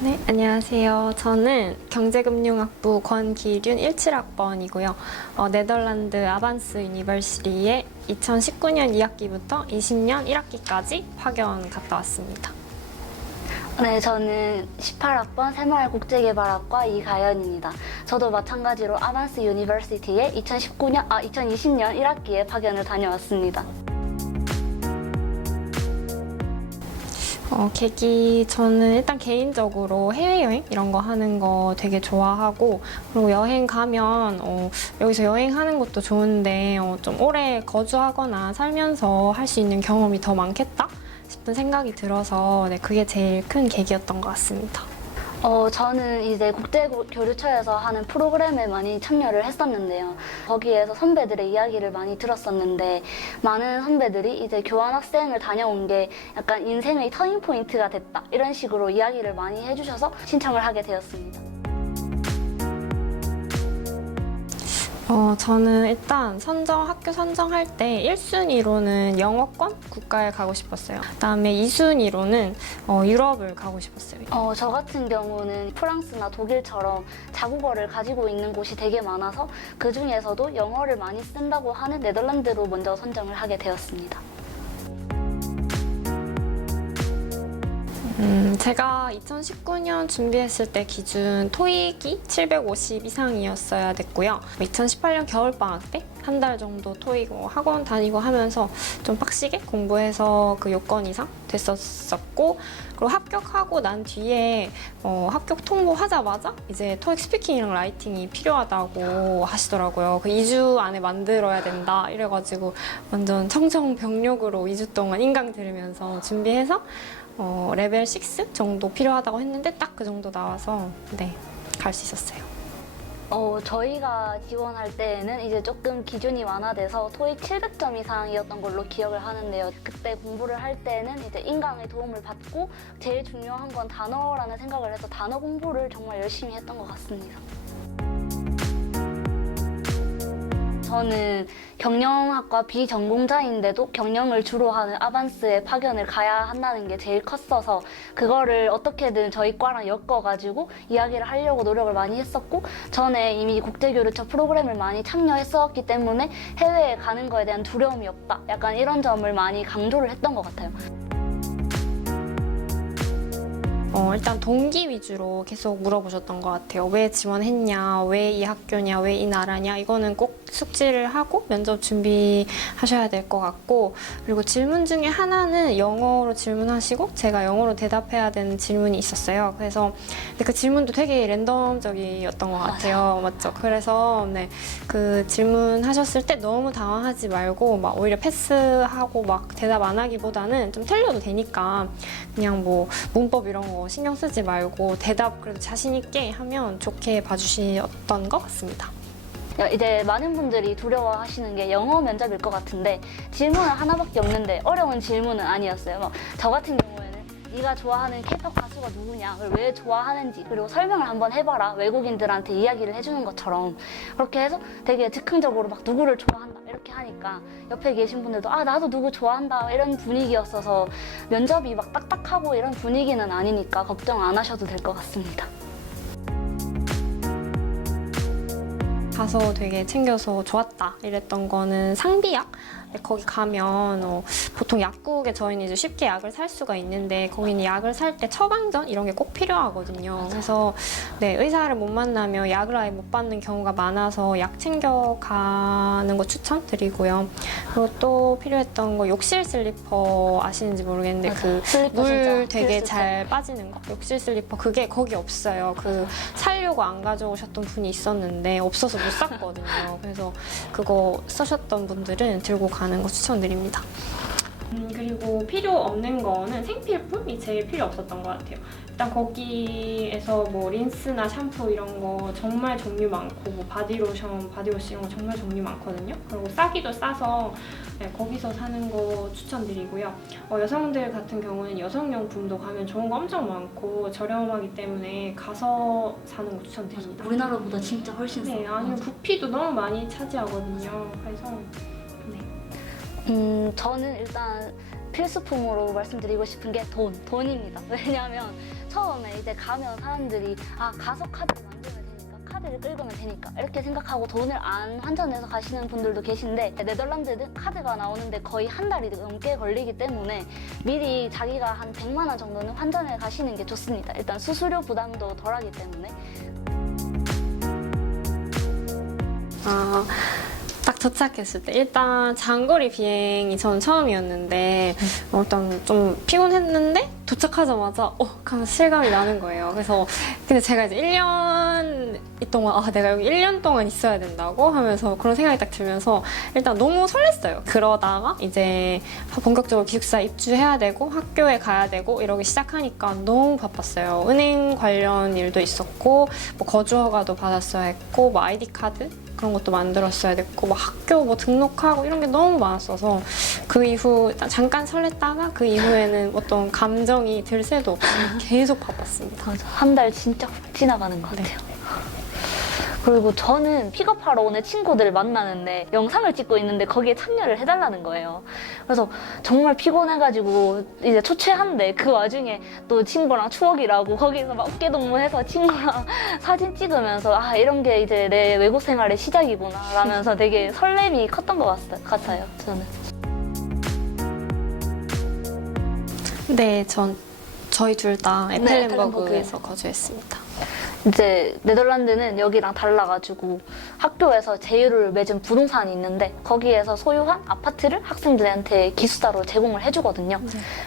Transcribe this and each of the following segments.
네, 안녕하세요. 저는 경제금융학부 권기륜 17학번이고요. 네덜란드 아반스 유니버시티에 2019년 2학기부터 20년 1학기까지 파견 갔다 왔습니다. 네, 저는 18학번 새마을국제개발학과 이가연입니다. 저도 마찬가지로 아반스 유니버시티에 2020년 1학기에 파견을 다녀왔습니다. 계기 저는 일단 개인적으로 해외여행 이런 거 하는 거 되게 좋아하고, 그리고 여행 가면 여기서 여행하는 것도 좋은데 좀 오래 거주하거나 살면서 할 수 있는 경험이 더 많겠다 싶은 생각이 들어서 그게 제일 큰 계기였던 것 같습니다. 저는 이제 국제교류처에서 하는 프로그램에 많이 참여를 했었는데요. 거기에서 선배들의 이야기를 많이 들었었는데, 많은 선배들이 이제 교환학생을 다녀온 게 약간 인생의 터닝포인트가 됐다, 이런 식으로 이야기를 많이 해주셔서 신청을 하게 되었습니다. 저는 일단 학교 선정할 때 1순위로는 영어권 국가에 가고 싶었어요. 그다음에 2순위로는 유럽을 가고 싶었어요. 저 같은 경우는 프랑스나 독일처럼 자국어를 가지고 있는 곳이 되게 많아서 그 중에서도 영어를 많이 쓴다고 하는 네덜란드로 먼저 선정을 하게 되었습니다. 제가 2019년 준비했을 때 기준 토익이 750 이상이었어야 됐고요. 2018년 겨울방학 때 한 달 정도 토익 학원 다니고 하면서 좀 빡시게 공부해서 그 요건 이상 됐었고, 그리고 합격하고 난 뒤에 합격 통보하자마자 이제 토익 스피킹이랑 라이팅이 필요하다고 하시더라고요. 그 2주 안에 만들어야 된다 이래가지고 완전 청정병력으로 2주 동안 인강 들으면서 준비해서 레벨 6 정도 필요하다고 했는데 딱 그 정도 나와서 갈 수 있었어요. 저희가 지원할 때에는 이제 조금 기준이 완화돼서 토익 700점 이상이었던 걸로 기억을 하는데요. 그때 공부를 할 때는 이제 인강의 도움을 받고 제일 중요한 건 단어라는 생각을 해서 단어 공부를 정말 열심히 했던 것 같습니다. 저는 경영학과 비전공자인데도 경영을 주로 하는 아반스에 파견을 가야 한다는 게 제일 컸어서 그거를 어떻게든 저희 과랑 엮어가지고 이야기를 하려고 노력을 많이 했었고, 전에 이미 국제교류처 프로그램을 많이 참여했었기 때문에 해외에 가는 거에 대한 두려움이 없다, 약간 이런 점을 많이 강조를 했던 것 같아요. 일단 동기 위주로 계속 물어보셨던 것 같아요. 왜 지원했냐, 왜 이 학교냐, 왜 이 나라냐, 이거는 꼭 숙지를 하고 면접 준비하셔야 될 것 같고, 그리고 질문 중에 하나는 영어로 질문하시고 제가 영어로 대답해야 되는 질문이 있었어요. 그래서 근데 그 질문도 되게 랜덤적이었던 것 같아요. 맞죠? 그래서 그 질문하셨을 때 너무 당황하지 말고 막 오히려 패스하고 막 대답 안 하기보다는 좀 틀려도 되니까 그냥 뭐 문법 이런 거 신경 쓰지 말고 대답 그래도 자신 있게 하면 좋게 봐주셨던 것 같습니다. 이제 많은 분들이 두려워하시는 게 영어 면접일 것 같은데, 질문은 하나밖에 없는데 어려운 질문은 아니었어요. 저 같은 경우에는 네가 좋아하는 K-pop 가수가 누구냐, 왜 좋아하는지, 그리고 설명을 한번 해봐라, 외국인들한테 이야기를 해주는 것처럼. 그렇게 해서 되게 즉흥적으로 막 누구를 좋아한다 이렇게 하니까 옆에 계신 분들도 나도 누구 좋아한다 이런 분위기였어서 면접이 막 딱딱하고 이런 분위기는 아니니까 걱정 안 하셔도 될 것 같습니다. 가서 되게 챙겨서 좋았다 이랬던 거는 상비약? 거기 가면 보통 약국에 저희는 이제 쉽게 약을 살 수가 있는데 거기는 약을 살 때 처방전 이런 게 꼭 필요하거든요. 그래서 의사를 못 만나면 약을 아예 못 받는 경우가 많아서 약 챙겨가는 거 추천드리고요. 그리고 또 필요했던 거 욕실 슬리퍼 아시는지 모르겠는데 그 물 되게 잘 빠지는 거, 욕실 슬리퍼, 그게 거기 없어요. 그 살려고 안 가져오셨던 분이 있었는데 없어서 못 샀거든요. 그래서 그거 쓰셨던 분들은 들고 가는 거 추천드립니다. 그리고 필요 없는 거는 생필품이 제일 필요 없었던 것 같아요. 일단 거기에서 뭐 린스나 샴푸 이런 거 정말 종류 많고, 뭐 바디로션, 바디워시 이런 거 정말 종류 많거든요. 그리고 싸기도 싸서 거기서 사는 거 추천드리고요. 여성들 같은 경우는 여성용품도 가면 좋은 거 엄청 많고 저렴하기 때문에 가서 사는 거 추천드립니다. 우리나라보다 진짜 훨씬 싸요. 아니면 부피도 너무 많이 차지하거든요. 그래서 저는 일단 필수품으로 말씀드리고 싶은 게 돈입니다. 왜냐하면 처음에 이제 가면 사람들이 가서 카드를 만들면 되니까, 카드를 긁으면 되니까 이렇게 생각하고 돈을 안 환전해서 가시는 분들도 계신데, 네덜란드는 카드가 나오는데 거의 한 달이 넘게 걸리기 때문에 미리 자기가 한 100만 원 정도는 환전해 가시는 게 좋습니다. 일단 수수료 부담도 덜하기 때문에. 딱 도착했을 때 일단 장거리 비행이 저는 처음이었는데 일단 좀 피곤했는데 도착하자마자 가면 실감이 나는 거예요. 그래서 근데 제가 이제 1년 동안 내가 여기 1년 동안 있어야 된다고 하면서 그런 생각이 딱 들면서 일단 너무 설렜어요. 그러다가 이제 본격적으로 기숙사 입주해야 되고 학교에 가야 되고 이러기 시작하니까 너무 바빴어요. 은행 관련 일도 있었고 뭐 거주 허가도 받았어야 했고 뭐 아이디 카드 그런 것도 만들었어야 됐고 뭐 학교 뭐 등록하고 이런 게 너무 많았어서 그 이후 잠깐 설렜다가 그 이후에는 어떤 감정이 들 새도 없이 계속 바빴습니다. 맞아. 한 달 진짜 훅 지나가는 것 같아요. 그리고 저는 픽업하러 오는 친구들을 만나는데 영상을 찍고 있는데 거기에 참여를 해달라는 거예요. 그래서 정말 피곤해가지고 이제 초췌한데 그 와중에 또 친구랑 추억이라고 거기서 막 어깨동무해서 친구랑 사진 찍으면서 이런 게 이제 내 외국 생활의 시작이구나 라면서 되게 설렘이 컸던 것 같아요. 저는. 네, 저희 둘 다 에펠렌버그에서 에펠렌버그에서 거주했습니다. 이제 네덜란드는 여기랑 달라가지고 학교에서 제휴를 맺은 부동산이 있는데 거기에서 소유한 아파트를 학생들한테 기숙사로 제공을 해주거든요.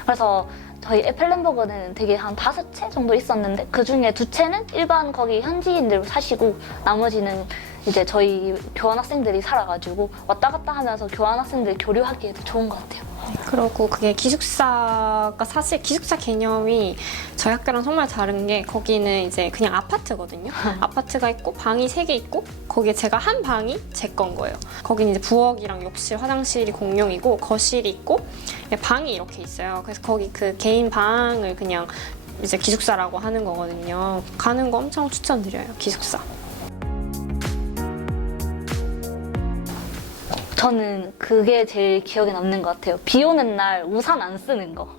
그래서 저희 에펠렌버그는 되게 한 5채 정도 있었는데 그 중에 2채는 일반 거기 현지인들 사시고 나머지는 이제 저희 교환학생들이 살아가지고 왔다 갔다 하면서 교환학생들 교류하기에도 좋은 것 같아요. 그리고 그게 기숙사가 사실 기숙사 개념이 저희 학교랑 정말 다른 게 거기는 이제 그냥 아파트거든요. 아파트가 있고 방이 3개 있고 거기에 제가 한 방이 제 건 거예요. 거기는 이제 부엌이랑 욕실, 화장실이 공용이고 거실이 있고 방이 이렇게 있어요. 그래서 거기 그 개인 방을 그냥 이제 기숙사라고 하는 거거든요. 가는 거 엄청 추천드려요, 기숙사. 저는 그게 제일 기억에 남는 것 같아요. 비 오는 날 우산 안 쓰는 거.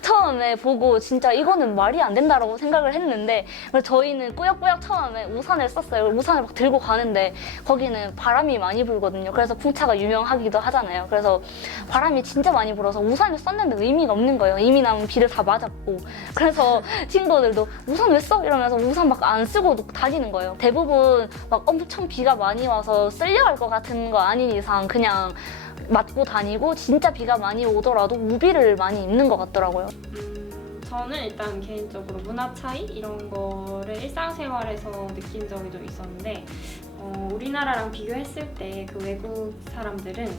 처음에 보고 진짜 이거는 말이 안 된다라고 생각을 했는데 그래서 저희는 꾸역꾸역 처음에 우산을 썼어요. 우산을 막 들고 가는데 거기는 바람이 많이 불거든요. 그래서 풍차가 유명하기도 하잖아요. 그래서 바람이 진짜 많이 불어서 우산을 썼는데 의미가 없는 거예요. 이미 남은 비를 다 맞았고. 그래서 친구들도 우산 왜 써? 이러면서 우산 막 안 쓰고 다니는 거예요. 대부분 막 엄청 비가 많이 와서 쓸려갈 것 같은 거 아닌 이상 그냥 맞고 다니고 진짜 비가 많이 오더라도 우비를 많이 입는 것 같더라고요. 저는 일단 개인적으로 문화 차이 이런 거를 일상생활에서 느낀 적이 좀 있었는데 우리나라랑 비교했을 때 그 외국 사람들은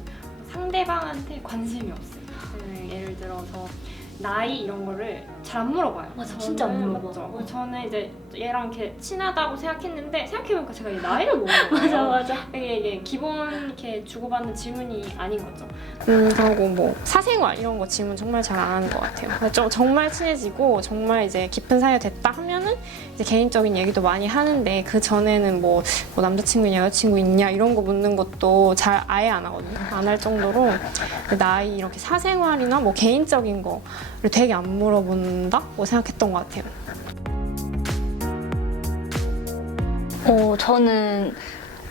상대방한테 관심이 없어요. 예를 들어서 나이 이런 거를 잘 안 물어봐요. 맞아, 진짜 안 물어봐. 맞죠. 저는 이제 얘랑 이렇게 친하다고 생각했는데 생각해보니까 제가 이 나이를 모르는 맞아. 이게 기본 이렇게 주고받는 질문이 아닌 거죠. 그리고 뭐 사생활 이런 거 질문 정말 잘 안 하는 것 같아요. 정말 친해지고 정말 이제 깊은 사이가 됐다 하면은 이제 개인적인 얘기도 많이 하는데 그 전에는 뭐 남자친구냐 여자친구 있냐 이런 거 묻는 것도 잘 아예 안 하거든요. 안 할 정도로 그 나이 이렇게 사생활이나 뭐 개인적인 거를 되게 안 물어본다고 생각했던 것 같아요. 저는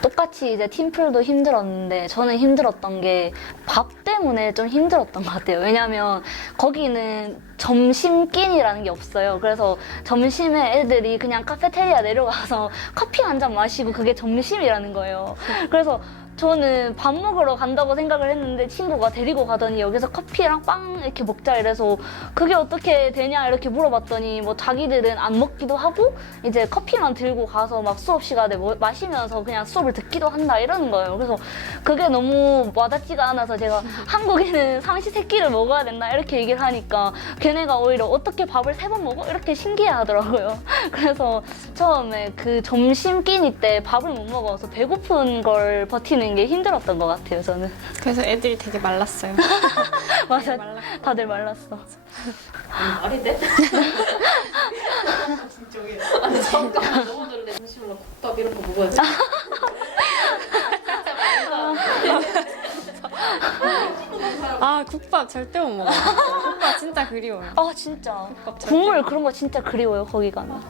똑같이 이제 팀플도 힘들었는데 저는 힘들었던 게 밥 때문에 좀 힘들었던 것 같아요. 왜냐면 거기는 점심 끼니라는 게 없어요. 그래서 점심에 애들이 그냥 카페테리아 내려가서 커피 한 잔 마시고 그게 점심이라는 거예요. 그래서 저는 밥 먹으러 간다고 생각을 했는데 친구가 데리고 가더니 여기서 커피랑 빵 이렇게 먹자 이래서 그게 어떻게 되냐 이렇게 물어봤더니 뭐 자기들은 안 먹기도 하고 이제 커피만 들고 가서 막 수업 시간에 마시면서 그냥 수업을 듣기도 한다 이러는 거예요. 그래서 그게 너무 와닿지가 않아서 제가 한국에는 삼시세끼를 먹어야 된다 이렇게 얘기를 하니까 걔네가 오히려 어떻게 밥을 3번 먹어? 이렇게 신기해 하더라고요. 그래서 처음에 그 점심 끼니 때 밥을 못 먹어서 배고픈 걸 버티는 게 힘들었던 것 같아요, 저는. 그래서 애들이 되게 말랐어요. 맞아, 다들 말랐어. 말이 돼? 진짜 아니 잠깐 너무 좋은데 잠시만 국밥 이런 거 먹어야 돼. 아, 국밥 절대 못 먹어요. 국밥 진짜 그리워요. 아 진짜 국밥 절대 국물 못 그런 거 진짜 그리워요 거기 가면.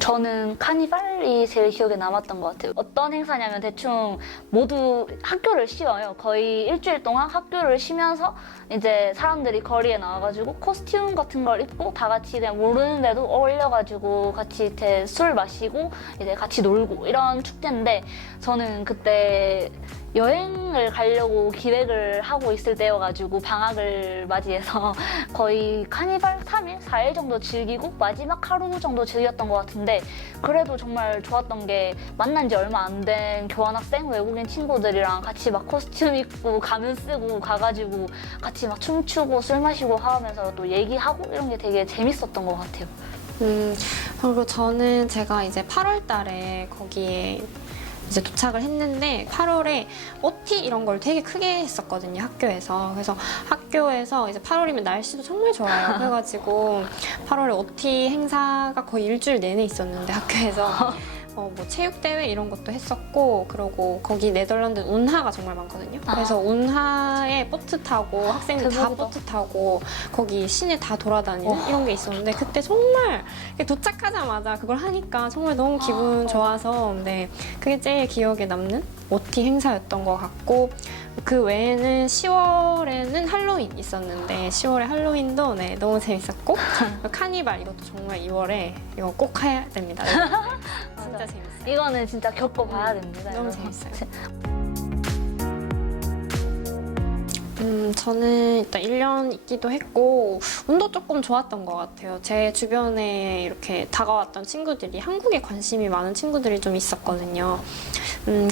저는 카니발이 제일 기억에 남았던 것 같아요. 어떤 행사냐면 대충 모두 학교를 쉬어요. 거의 일주일 동안 학교를 쉬면서 이제 사람들이 거리에 나와가지고 코스튬 같은 걸 입고 다 같이 그냥 모르는데도 어울려가지고 같이 이렇게 술 마시고 이제 같이 놀고 이런 축제인데 저는 그때 여행을 가려고 기획을 하고 있을 때여가지고 방학을 맞이해서 거의 카니발 3일, 4일 정도 즐기고 마지막 하루 정도 즐겼던 것 같은데 그래도 정말 좋았던 게 만난 지 얼마 안 된 교환학생 외국인 친구들이랑 같이 막 코스튬 입고 가면 쓰고 가가지고 같이 막 춤추고 술 마시고 하면서 또 얘기하고 이런 게 되게 재밌었던 것 같아요. 그리고 저는 제가 이제 8월 달에 거기에 이제 도착을 했는데 8월에 OT 이런 걸 되게 크게 했었거든요, 학교에서. 그래서 학교에서 이제 8월이면 날씨도 정말 좋아요. 그래가지고 8월에 OT 행사가 거의 일주일 내내 있었는데 학교에서 뭐 체육대회 이런 것도 했었고 그리고 거기 네덜란드 운하가 정말 많거든요. 그래서 운하에 보트 타고 학생들 다 대박이다. 보트 타고 거기 시내 다 돌아다니는 이런 게 있었는데 그때 정말 도착하자마자 그걸 하니까 정말 너무 기분 좋아서 네, 그게 제일 기억에 남는 OT 행사였던 것 같고 그 외에는 10월에는 할로윈 있었는데 10월에 할로윈도 네, 너무 재밌었고 카니발 이것도 정말 2월에 이거 꼭 해야 됩니다. 진짜 재밌어요. 이거는 진짜 겪어봐야 됩니다. 너무 이거. 재밌어요. 저는 일단 1년 있기도 했고 운도 조금 좋았던 것 같아요. 제 주변에 이렇게 다가왔던 친구들이 한국에 관심이 많은 친구들이 좀 있었거든요.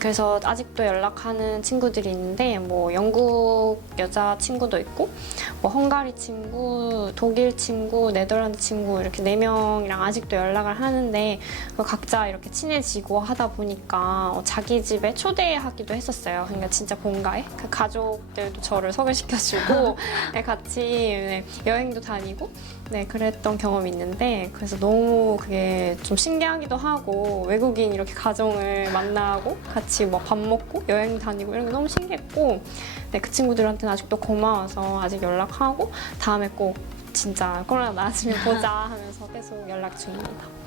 그래서 아직도 연락하는 친구들이 있는데 뭐 영국 여자 친구도 있고 뭐 헝가리 친구, 독일 친구, 네덜란드 친구 이렇게 4명이랑 아직도 연락을 하는데 각자 이렇게 친해지고 하다 보니까 자기 집에 초대하기도 했었어요. 그러니까 진짜 본가에 그 가족들도 저를 소개시켜주고 네, 같이 네, 여행도 다니고 네, 그랬던 경험이 있는데 그래서 너무 그게 좀 신기하기도 하고 외국인 이렇게 가정을 만나고 같이 뭐 밥 먹고 여행 다니고 이런 게 너무 신기했고 네, 그 친구들한테는 아직도 고마워서 아직 연락하고 다음에 꼭 진짜 코로나 나아지면 보자 하면서 계속 연락 중입니다.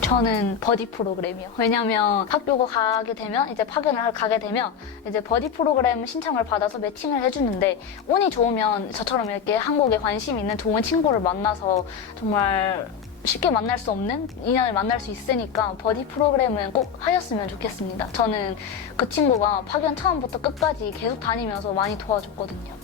저는 버디 프로그램이요. 왜냐면 학교 가게 되면 이제 파견을 가게 되면 이제 버디 프로그램 신청을 받아서 매칭을 해주는데 운이 좋으면 저처럼 이렇게 한국에 관심 있는 좋은 친구를 만나서 정말 쉽게 만날 수 없는 인연을 만날 수 있으니까 버디 프로그램은 꼭 하셨으면 좋겠습니다. 저는 그 친구가 파견 처음부터 끝까지 계속 다니면서 많이 도와줬거든요.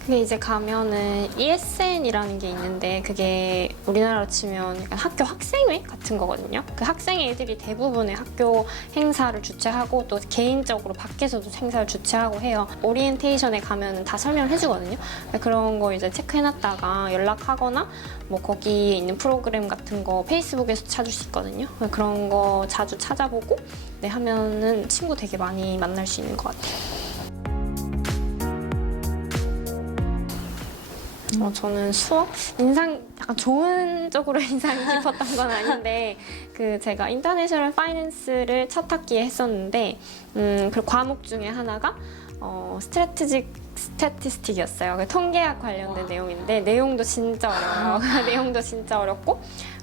그게 이제 가면은 ESN이라는 게 있는데 그게 우리나라로 치면 약간 학교 학생회 같은 거거든요. 그 학생회들이 대부분의 학교 행사를 주최하고 또 개인적으로 밖에서도 행사를 주최하고 해요. 오리엔테이션에 가면은 다 설명을 해주거든요. 그런 거 이제 체크해놨다가 연락하거나 뭐 거기에 있는 프로그램 같은 거 페이스북에서 찾을 수 있거든요. 그런 거 자주 찾아보고 네, 하면은 친구 되게 많이 만날 수 있는 것 같아요. 저는 수업 약간 좋은 쪽으로 인상이 깊었던 건 아닌데 그 제가 인터내셔널 파이낸스를 첫 학기에 했었는데 그 과목 중에 하나가 스태티스틱이었어요. 그 통계학 관련된 내용인데 내용도 진짜 어려워요. 내용도 진짜 어렵고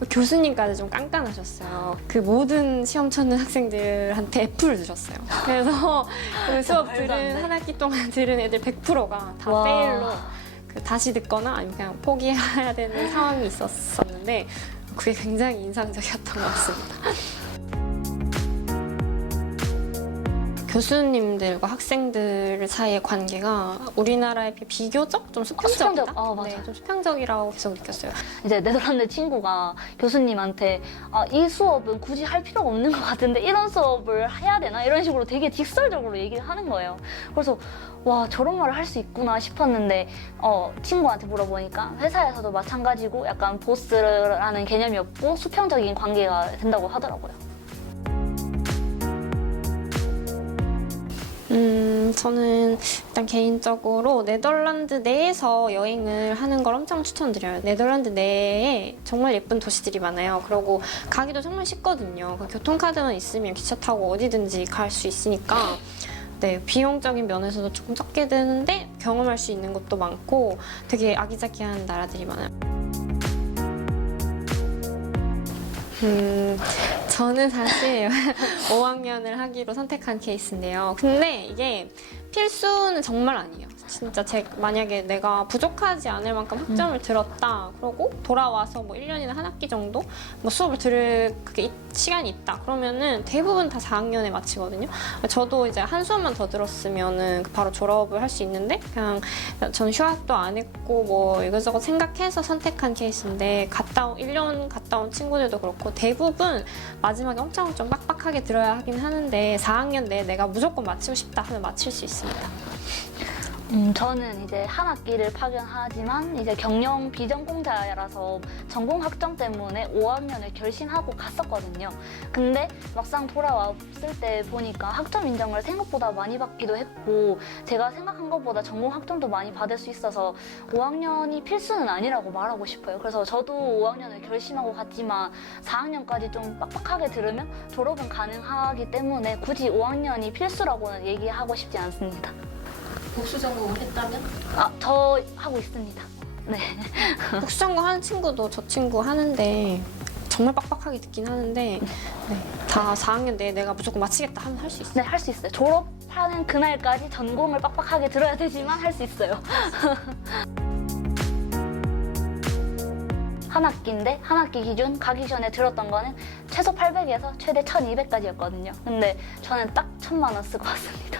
교수님까지 좀 깐깐하셨어요. 그 모든 시험 쳐는 학생들한테 F를 주셨어요. 그래서 그 수업 말도 안 돼. 들은 한 학기 동안 들은 애들 100%가 다 와. 페일로 다시 듣거나 아니면 그냥 포기해야 되는 상황이 있었었는데 그게 굉장히 인상적이었던 것 같습니다. 교수님들과 학생들 사이의 관계가 우리나라에 비해 비교적 좀 수평적이다. 수평적. 맞아요. 네, 좀 수평적이라고 계속 느꼈어요. 이제 네덜란드 친구가 교수님한테 이 수업은 굳이 할 필요가 없는 것 같은데 이런 수업을 해야 되나? 이런 식으로 되게 직설적으로 얘기를 하는 거예요. 그래서 와 저런 말을 할 수 있구나 싶었는데 친구한테 물어보니까 회사에서도 마찬가지고 약간 보스라는 개념이 없고 수평적인 관계가 된다고 하더라고요. 저는 일단 개인적으로 네덜란드 내에서 여행을 하는 걸 엄청 추천드려요. 네덜란드 내에 정말 예쁜 도시들이 많아요. 그리고 가기도 정말 쉽거든요. 교통카드만 있으면 기차 타고 어디든지 갈 수 있으니까 네, 비용적인 면에서도 조금 적게 드는데 경험할 수 있는 것도 많고 되게 아기자기한 나라들이 많아요. 저는 사실 5학년을 하기로 선택한 케이스인데요. 근데 이게 필수는 정말 아니에요. 진짜 만약에 내가 부족하지 않을 만큼 학점을 들었다. 그러고 돌아와서 뭐 1년이나 한 학기 정도 뭐 수업을 들을 시간이 있다. 그러면은 대부분 다 4학년에 마치거든요. 저도 이제 한 수업만 더 들었으면은 바로 졸업을 할 수 있는데 그냥 저는 휴학도 안 했고 뭐 이것저것 생각해서 선택한 케이스인데 1년 갔다 온 친구들도 그렇고 대부분 마지막에 엄청 좀 빡빡하게 들어야 하긴 하는데 4학년 내에 내가 무조건 마치고 싶다 하면 마칠 수 있습니다. 저는 이제 한 학기를 파견하지만 이제 경영 비전공자라서 전공 학점 때문에 5학년을 결심하고 갔었거든요. 근데 막상 돌아왔을 때 보니까 학점 인정을 생각보다 많이 받기도 했고 제가 생각한 것보다 전공 학점도 많이 받을 수 있어서 5학년이 필수는 아니라고 말하고 싶어요. 그래서 저도 5학년을 결심하고 갔지만 4학년까지 좀 빡빡하게 들으면 졸업은 가능하기 때문에 굳이 5학년이 필수라고는 얘기하고 싶지 않습니다. 복수 전공을 했다면? 저 하고 있습니다. 네. 복수전공 하는 친구도 저 친구 하는데 정말 빡빡하게 듣긴 하는데 네, 다 4학년 내에 내가 무조건 마치겠다 하면 할 수 있어요. 네, 할 수 있어요. 졸업하는 그날까지 전공을 빡빡하게 들어야 되지만 할 수 있어요. 한 학기인데 한 학기 기준 가기 전에 들었던 거는 최소 800에서 최대 1200까지였거든요. 근데 저는 딱 1000만 원 쓰고 왔습니다.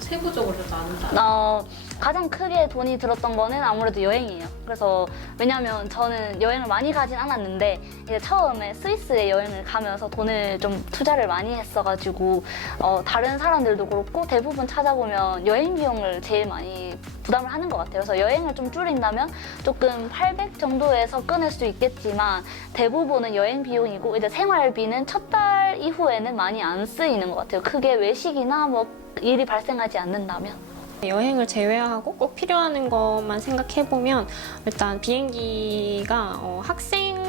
세부적으로 나눈다. 가장 크게 돈이 들었던 거는 아무래도 여행이에요. 그래서 왜냐면 저는 여행을 많이 가진 않았는데 이제 처음에 스위스에 여행을 가면서 돈을 좀 투자를 많이 했어가지고 다른 사람들도 그렇고 대부분 찾아보면 여행 비용을 제일 많이 부담을 하는 것 같아요. 그래서 여행을 좀 줄인다면 조금 800 정도에서 끊을 수 있겠지만 대부분은 여행 비용이고 이제 생활비는 첫 달 이후에는 많이 안 쓰이는 것 같아요. 크게 외식이나 뭐 일이 발생하지 않는다면. 여행을 제외하고 꼭 필요한 것만 생각해보면 일단 비행기가 학생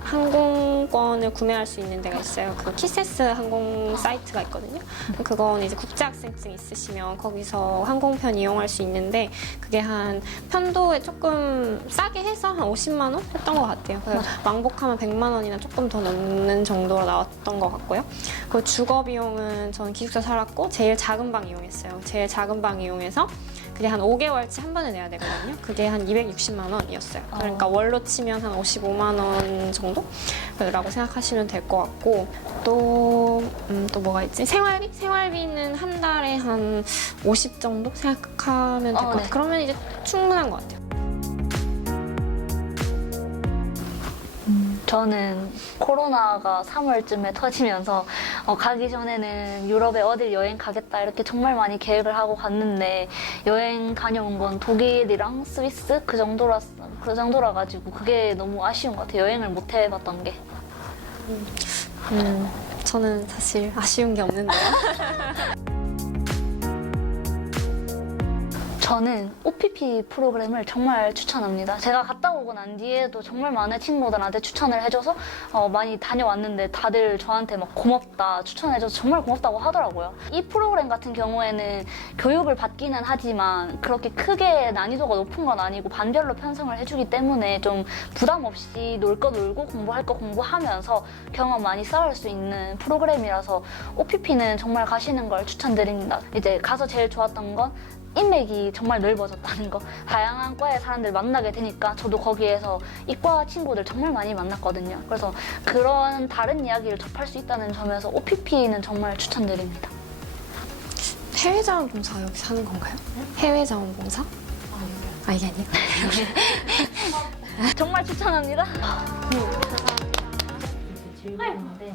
항공권을 구매할 수 있는 데가 있어요. 그 키세스 항공 사이트가 있거든요. 그건 이제 국제학생증 있으시면 거기서 항공편 이용할 수 있는데 그게 한 편도에 조금 싸게 해서 한 50만 원 했던 것 같아요. 그래서 왕복하면 100만 원이나 조금 더 넘는 정도로 나왔던 것 같고요. 그 주거 비용은 저는 기숙사 살았고 제일 작은 방 이용했어요. 제일 작은 방 이용해서 그게 한 5개월치 한 번에 내야 되거든요. 그게 한 260만 원이었어요. 그러니까 월로 치면 한 55만 원 정도라고 생각하시면 될 것 같고 또 뭐가 있지? 생활비? 생활비는 한 달에 한 50 정도 생각하면 될 것 같아요. 네. 그러면 이제 충분한 것 같아요. 저는 코로나가 3월쯤에 터지면서 가기 전에는 유럽에 어딜 여행 가겠다 이렇게 정말 많이 계획을 하고 갔는데 여행 다녀온 건 독일이랑 스위스 그 정도라 가지고 그게 너무 아쉬운 것 같아요. 여행을 못 해봤던 게. 저는 사실 아쉬운 게 없는데요. 저는 OPP 프로그램을 정말 추천합니다. 제가 갔다 오고 난 뒤에도 정말 많은 친구들한테 추천을 해줘서 많이 다녀왔는데 다들 저한테 막 고맙다, 추천해줘서 정말 고맙다고 하더라고요. 이 프로그램 같은 경우에는 교육을 받기는 하지만 그렇게 크게 난이도가 높은 건 아니고 반별로 편성을 해주기 때문에 좀 부담 없이 놀 거 놀고 공부할 거 공부하면서 경험 많이 쌓을 수 있는 프로그램이라서 OPP는 정말 가시는 걸 추천드립니다. 이제 가서 제일 좋았던 건 인맥이 정말 넓어졌다는 거. 다양한 과의 사람들 만나게 되니까 저도 거기에서 이과 친구들 정말 많이 만났거든요. 그래서 그런 다른 이야기를 접할 수 있다는 점에서 OPP는 정말 추천드립니다. 해외 자원봉사 여기서 하는 건가요? 해외 자원봉사? 이게 아니에요? 정말 추천합니다. 질문인데